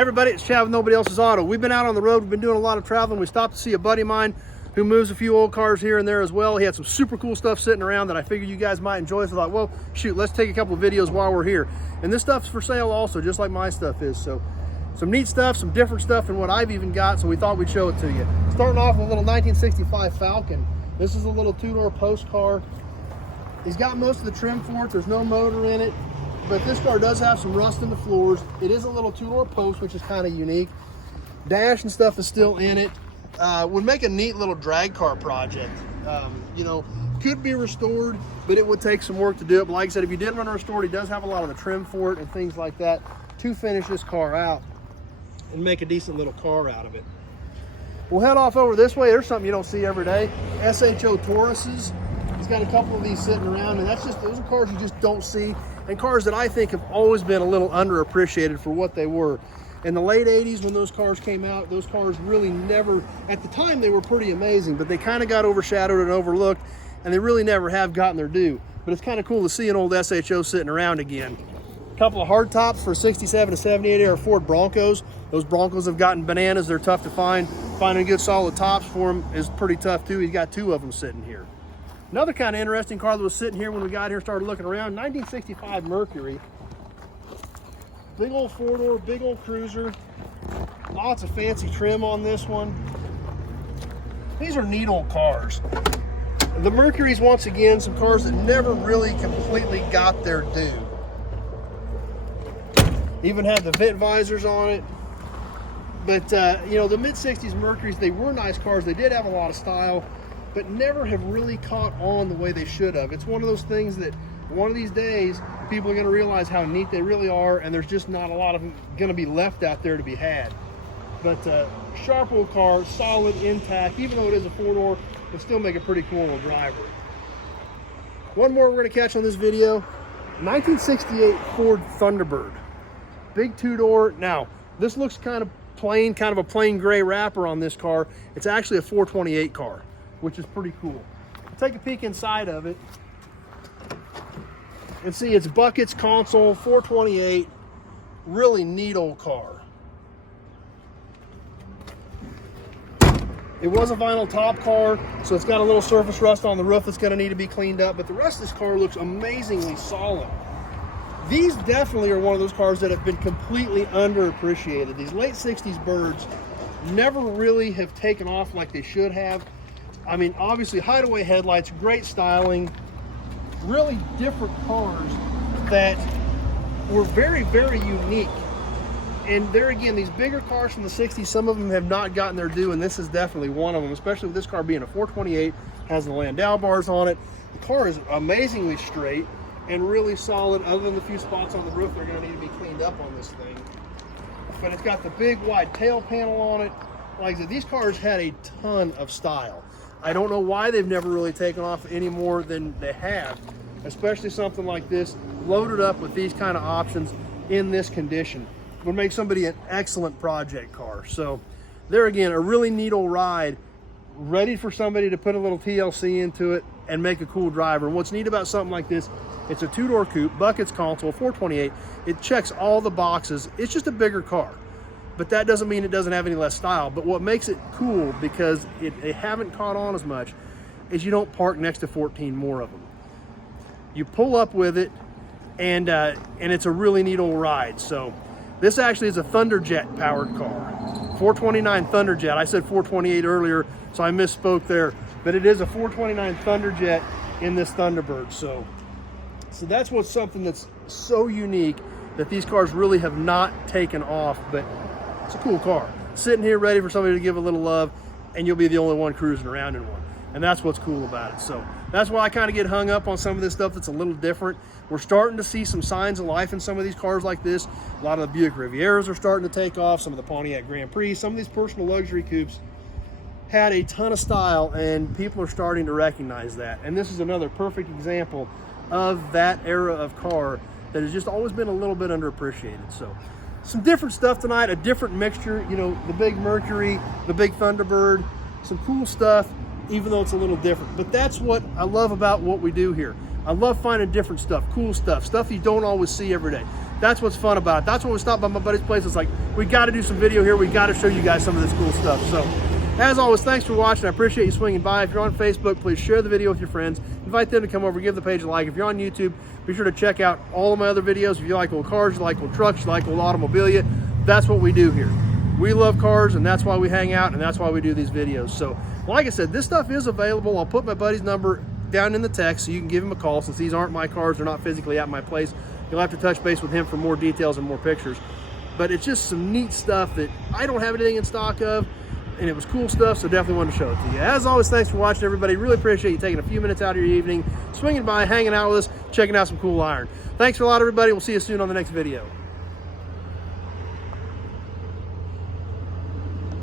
Hey everybody, it's Chad with Nobody Else's Auto. We've been out on the road, we've been doing a lot of traveling. We stopped to see a buddy of mine who moves a few old cars here and there as well. He had some super cool stuff sitting around that I figured you guys might enjoy. So I thought, well, shoot, let's take a couple of videos while we're here. And this stuff's for sale also, just like my stuff is. So some neat stuff, some different stuff than what I've even got, so we thought we'd show it to you. Starting off with a little 1965 Falcon. This is a little two-door post car. He's got most of the trim for it. There's no motor in it. But this car does have some rust in the floors. It is a little two-door post, which is kind of unique. Dash and stuff is still in it. Would make a neat little drag car project. You know, could be restored, but it would take some work to do it. But like I said, if you did want to restore it, he does have a lot of the trim for it and things like that to finish this car out and make a decent little car out of it. We'll head off over this way. There's something you don't see every day. SHO Tauruses. He's got a couple of these sitting around, and those are cars you just don't see, and cars that I think have always been a little underappreciated for what they were. In the late 80s when those cars came out, those cars really never, at the time they were pretty amazing, but they kind of got overshadowed and overlooked, and they really never have gotten their due. But it's kind of cool to see an old SHO sitting around again. A couple of hard tops for 67 to 78 era Ford Broncos. Those Broncos have gotten bananas. They're tough to find. Finding good solid tops for them is pretty tough too. He's got two of them sitting here. Another kind of interesting car that was sitting here when we got here and started looking around, 1965 Mercury. Big old four-door, big old cruiser. Lots of fancy trim on this one. These are neat old cars. The Mercury's, once again, some cars that never really completely got their due. Even had the vent visors on it. But, you know, the mid-60s Mercuries, they were nice cars. They did have a lot of style, but never have really caught on the way they should have. It's one of those things that one of these days people are going to realize how neat they really are, and there's just not a lot of them going to be left out there to be had. But sharp old car, solid, intact. Even though it is a four-door, it'll still make a pretty cool little driver. One more we're going to catch on this video, 1968 Ford Thunderbird. Big two-door. Now, this looks kind of plain, kind of a plain gray wrapper on this car. It's actually a 428 car, which is pretty cool. Take a peek inside of it and see it's buckets, console, 428, really neat old car. It was a vinyl top car, so it's got a little surface rust on the roof that's going to need to be cleaned up, but the rest of this car looks amazingly solid. These definitely are one of those cars that have been completely underappreciated. These late 60s birds never really have taken off like they should have. I mean, obviously hideaway headlights, great styling, really different cars that were very, very unique. And there again, these bigger cars from the 60s, some of them have not gotten their due, and this is definitely one of them, especially with this car being a 428, has the Landau bars on it. The car is amazingly straight and really solid, other than the few spots on the roof that are going to need to be cleaned up on this thing. But it's got the big wide tail panel on it. Like I said, these cars had a ton of style. I don't know why they've never really taken off any more than they have, especially something like this, loaded up with these kind of options in this condition. Would make somebody an excellent project car. So there again, a really neat old ride, ready for somebody to put a little TLC into it and make a cool driver. And what's neat about something like this, it's a two-door coupe, buckets, console, 428. It checks all the boxes. It's just a bigger car. But that doesn't mean it doesn't have any less style. But what makes it cool, because they haven't caught on as much, is you don't park next to 14 more of them. You pull up with it, and it's a really neat old ride. So this actually is a Thunderjet powered car. 429 Thunderjet. I said 428 earlier, so I misspoke there. But it is a 429 Thunderjet in this Thunderbird. So that's what's something that's so unique that these cars really have not taken off. But it's a cool car. Sitting here ready for somebody to give a little love, and you'll be the only one cruising around in one. And that's what's cool about it. So that's why I kind of get hung up on some of this stuff that's a little different. We're starting to see some signs of life in some of these cars like this. A lot of the Buick Rivieras are starting to take off. Some of the Pontiac Grand Prix, some of these personal luxury coupes had a ton of style, and people are starting to recognize that. And this is another perfect example of that era of car that has just always been a little bit underappreciated. So some different stuff tonight, a different mixture, you know, the big Mercury, the big Thunderbird, some cool stuff, even though it's a little different. But that's what I love about what we do here. I love finding different stuff, cool stuff, stuff you don't always see every day. That's what's fun about it. That's when we stopped by my buddy's place. It's like, we got to do some video here. We got to show you guys some of this cool stuff. So as always, thanks for watching. I appreciate you swinging by. If you're on Facebook, please share the video with your friends. Invite them to come over, give the page a like. If you're on YouTube, be sure to check out all of my other videos. If you like old cars, you like old trucks, you like old automobilia, that's what we do here. We love cars, and that's why we hang out, and that's why we do these videos. So like I said, this stuff is available. I'll put my buddy's number down in the text so you can give him a call. Since these aren't my cars, they're not physically at my place, you'll have to touch base with him for more details and more pictures. But it's just some neat stuff that I don't have anything in stock of, and it was cool stuff, so definitely wanted to show it to you. As always, thanks for watching, everybody. Really appreciate you taking a few minutes out of your evening, swinging by, hanging out with us, checking out some cool iron. Thanks a lot, everybody. We'll see you soon on the next video.